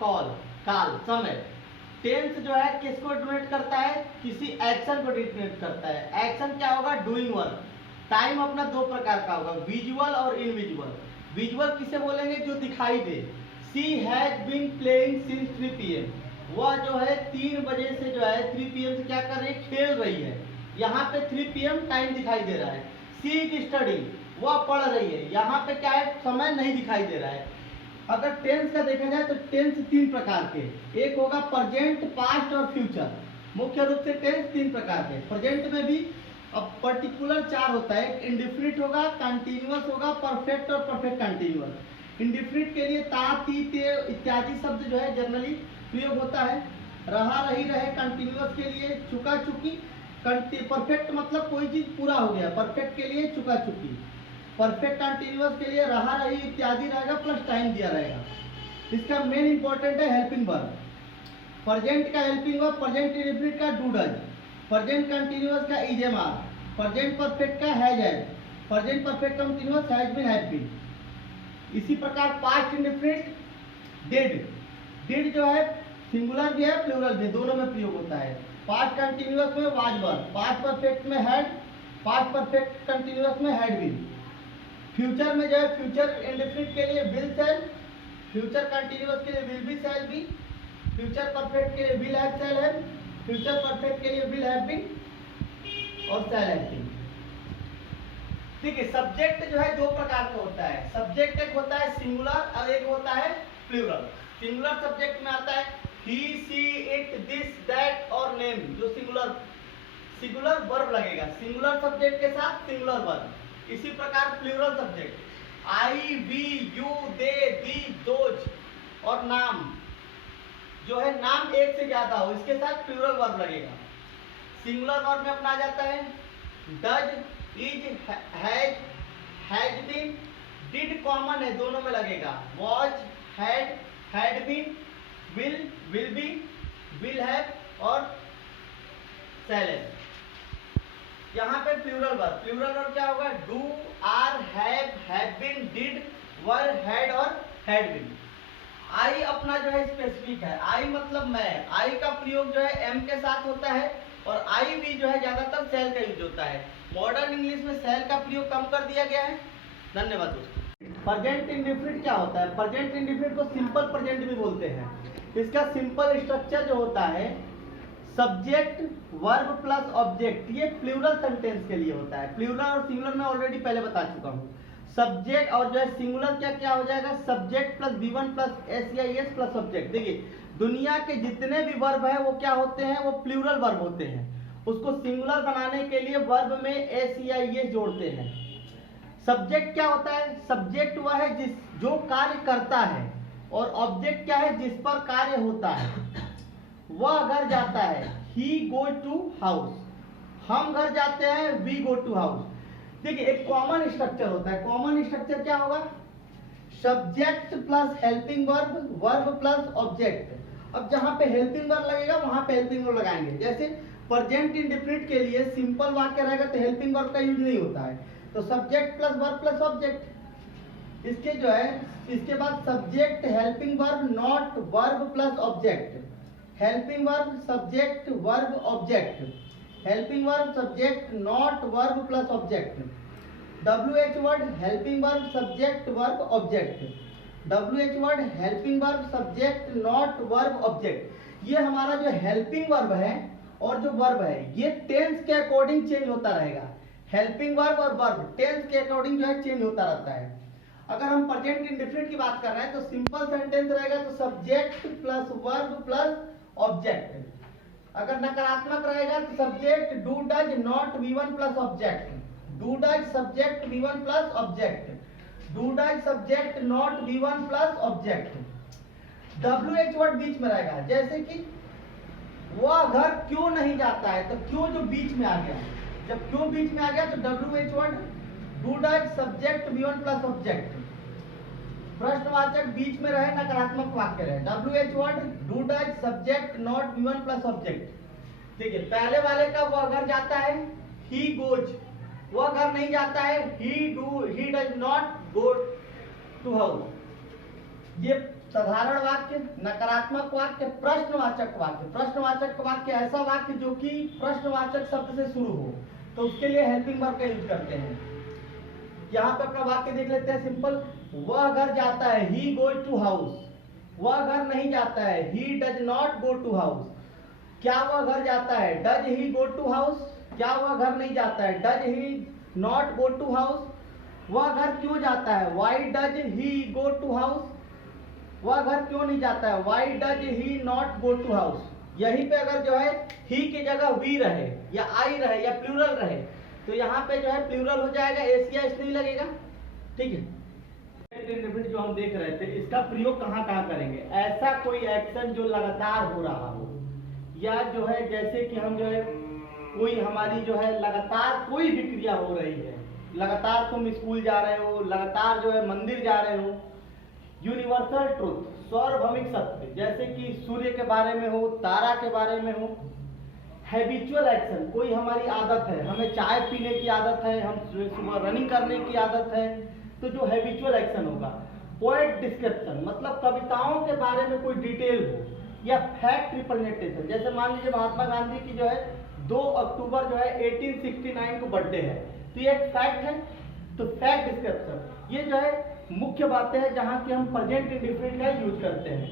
Call, काल, समय। Tense जो है किसको डिनोट करता है? किसी एक्शन को डिनोट करता है। एक्शन क्या होगा? Doing work. टाइम अपना दो प्रकार का होगा, विजुअल और इनविजुअल। विजुअल किसे बोलेंगे? जो दिखाई दे। She has been playing since 3 PM। वह जो है 3 बजे से जो है 3 PM से क्या कर रही है? खेल रही है। यहाँ पे 3 PM टाइम दिखाई दे रहा है। शी इज स्टडिंग, वह पढ़ रही है। यहाँ पे क्या है? समय नहीं दिखाई दे रहा है। अगर टेंस का देखा जाए तो टेंस 3 प्रकार के, एक होगा प्रेजेंट, पास्ट और फ्यूचर। मुख्य रूप से टेंस 3 प्रकार के। प्रेजेंट में भी अब पर्टिकुलर 4 होता है। इंडेफिनिट होगा, कंटिन्यूअस होगा, परफेक्ट और परफेक्ट कंटिन्यूअस। इंडेफिनिट के लिए ता, ती, ते इत्यादि शब्द जो है जनरली प्रयोग होता है। रहा, रही, रहे। कंटिन्यूअस के लिए चुका, चुकी। परफेक्ट मतलब कोई चीज पूरा हो गया। परफेक्ट के लिए चुका, चुकी। परफेक्ट कंटिन्यूअस के लिए रहा, रही इत्यादि रहेगा, प्लस टाइम दिया रहेगा। इसका मेन इंपॉर्टेंट है हेल्पिंग वर्ब। प्रेजेंट का हेल्पिंग वर्ब, प्रेजेंट इंडेफिनिट का डू डज, प्रेजेंट कंटिन्यूअस का is am are, present perfect का has had, present perfect continuous has been had been. इसी प्रकार पास्ट इंडेफिनिट डिड। डिड जो है singular भी है, प्लूरल भी, दोनों में प्रयोग होता है। पास्ट कंटिन्यूअस में वाज वर, पास्ट परफेक्ट में हैड, पास्ट परफेक्ट कंटिन्यूअस में हैड बीन। फ्यूचर में जो है फ्यूचर इंडेफिनिट के लिए विल शैल, फ्यूचर कंटिन्यूअस के लिए will be shall be, future perfect के लिए will have shall have, future perfect के लिए विल हैव बीन और शैल हैव बीन। ठीक है। सब्जेक्ट जो है दो प्रकार का होता है। सब्जेक्ट एक होता है सिंगुलर और एक होता है प्लूरल। सिंगुलर सब्जेक्ट में आता है he, she, it, this, that और नेम, जो सिंगुलर वर्ब लगेगा। सिंगुलर सब्जेक्ट के साथ सिंगुलर वर्ब। इसी प्रकार plural subject I, we, you, they, these, those और नाम जो है, नाम एक से ज्यादा हो, इसके साथ प्लूरल वर्ब लगेगा। सिंगुलर वर्ब में अपना जाता है does, is, has, has been, did common है, दोनों में लगेगा। Was, had been, will, will be, will have और शैल हैव। यहाँ पे प्लूरल वर्ब, प्लूरल वर्ब क्या होगा? Do, are, have been, did, were, had और हैड बीन। आई अपना जो है स्पेसिफिक है। आई मतलब मैं। आई का प्रयोग जो है एम के साथ होता है और आई भी जो है ज्यादातर सेल का यूज होता है। मॉडर्न इंग्लिश में सेल का प्रयोग कम कर दिया गया है। धन्यवाद दोस्तों। प्रेजेंट इंडेफिनिट क्या होता है? प्रेजेंट इंडेफिनिट को सिंपल प्रेजेंट भी बोलते हैं। इसका सिंपल स्ट्रक्चर जो होता है सब्जेक्ट, वर्ब प्लस ऑब्जेक्ट। ये प्लूरल सेंटेंस के लिए होता है। प्लूरल और सिंगुलर में ऑलरेडी पहले बता चुका हूँ। सब्जेक्ट और जो है सिंगुलर क्या क्या हो जाएगा? Subject plus V1 plus SEIS plus object. देखिए दुनिया के जितने भी वर्ब है वो क्या होते हैं? वो प्लूरल वर्ब होते हैं। उसको सिंगुलर बनाने के लिए वर्ब में SEIS जोड़ते हैं। सब्जेक्ट क्या होता है? सब्जेक्ट वह है जो कार्य करता है और ऑब्जेक्ट क्या है? जिस पर कार्य होता है। वह घर जाता है, ही गो टू हाउस। हम घर जाते हैं, वी गो टू हाउस। देखिए एक कॉमन स्ट्रक्चर होता है। कॉमन स्ट्रक्चर क्या होगा? Subject plus helping verb, verb plus object. अब जहां पे हेल्पिंग वर्ब लगेगा वहां पे हेल्पिंग वर्ब लगाएंगे। जैसे प्रेजेंट इंडेफिनिट के लिए सिंपल वाक्य रहेगा तो हेल्पिंग वर्ब का यूज नहीं होता है, तो subject plus verb plus object. इसके जो है इसके बाद subject helping verb not verb plus object. Helping verb subject verb object, helping verb subject not verb plus object. WH word helping verb subject verb object, WH word helping verb subject not verb object. ये हमारा जो helping verb है और जो verb है ये tense के according change होता रहेगा। हेल्पिंग वर्ब और वर्ब टेंस के अकॉर्डिंग जो है चेंज होता रहता है। अगर हम प्रेजेंट इंडेफिनिट की बात कर रहे हैं तो सिंपल सेंटेंस रहेगा तो subject plus verb plus object. अगर नकारात्मक रहेगा तो subject do does not V1 plus object, do does subject V1 plus object, do does subject not V1 plus object. WH word बीच में रहेगा। जैसे कि वह घर क्यों नहीं जाता है, तो क्यों जो बीच में आ गया, जब क्यों बीच में आ गया तो WH word do does subject V1 plus object. प्रश्नवाचक बीच में रहे, नकारात्मक वाक्य रहे। WH word do does subject not V1 plus object. देखिए पहले वाले का वह घर जाता है, ही गोज, वह घर नहीं जाता है, he does not go to house. ये साधारण वाक्य, नकारात्मक वाक्य, प्रश्नवाचक वाक्य। प्रश्नवाचक वाक्य ऐसा वाक्य जो कि प्रश्नवाचक शब्द से शुरू हो, तो उसके लिए हेल्पिंग वर्ब का यूज करते हैं। यहाँ पे अपना वाक्य देख लेते हैं सिंपल। वह घर जाता है, ही गोज टू हाउस। वह घर नहीं जाता है, he does not go to house. क्या वह घर जाता है, does he go to house. क्या वह घर नहीं जाता है, does he not go to house. वह घर क्यों जाता है, why does he go to house. वह घर क्यों नहीं जाता है, why does he not go to house. यहीं पे अगर जो है ही की जगह वी रहे या आई रहे या प्लूरल रहे, तो यहाँ पे जो है प्लूरल हो जाएगा, एसिया इस नहीं लगेगा। ठीक है, जो हम देख रहे थे, इसका प्रयोग कहाँ कहाँ करेंगे। ऐसा कोई एक्शन जो लगातार हो रहा हो, या जो है जैसे कि हम जो है कोई हमारी जो है लगातार कोई भी क्रिया हो रही है, लगातार तुम स्कूल जा रहे हो, लगातार जो है मंदिर जा रहे हो। यूनिवर्सल ट्रूथ, सार्वभौमिक सत्य, जैसे कि सूर्य के बारे में हो, तारा के बारे में हो। हैबिचुअल एक्शन, कोई हमारी आदत है, हमें चाय पीने की आदत है, हम सुबह रनिंग करने की आदत है, तो जो हैबिचुअल एक्शन होगा। पोएट डिस्क्रिप्शन, मतलब कविताओं के बारे में कोई डिटेल हो, या फैक्ट रिप्रेजेंटेशन, जैसे मान लीजिए महात्मा गांधी की जो है 2 अक्टूबर जो है 1869 को बर्थडे है, तो ये एक फैक्ट है। तो फैक्ट डिस्क्रिप्शन, ये जो है मुख्य बातें हैं जहाँ की हम प्रेजेंट इंडिफरेंट का यूज करते हैं।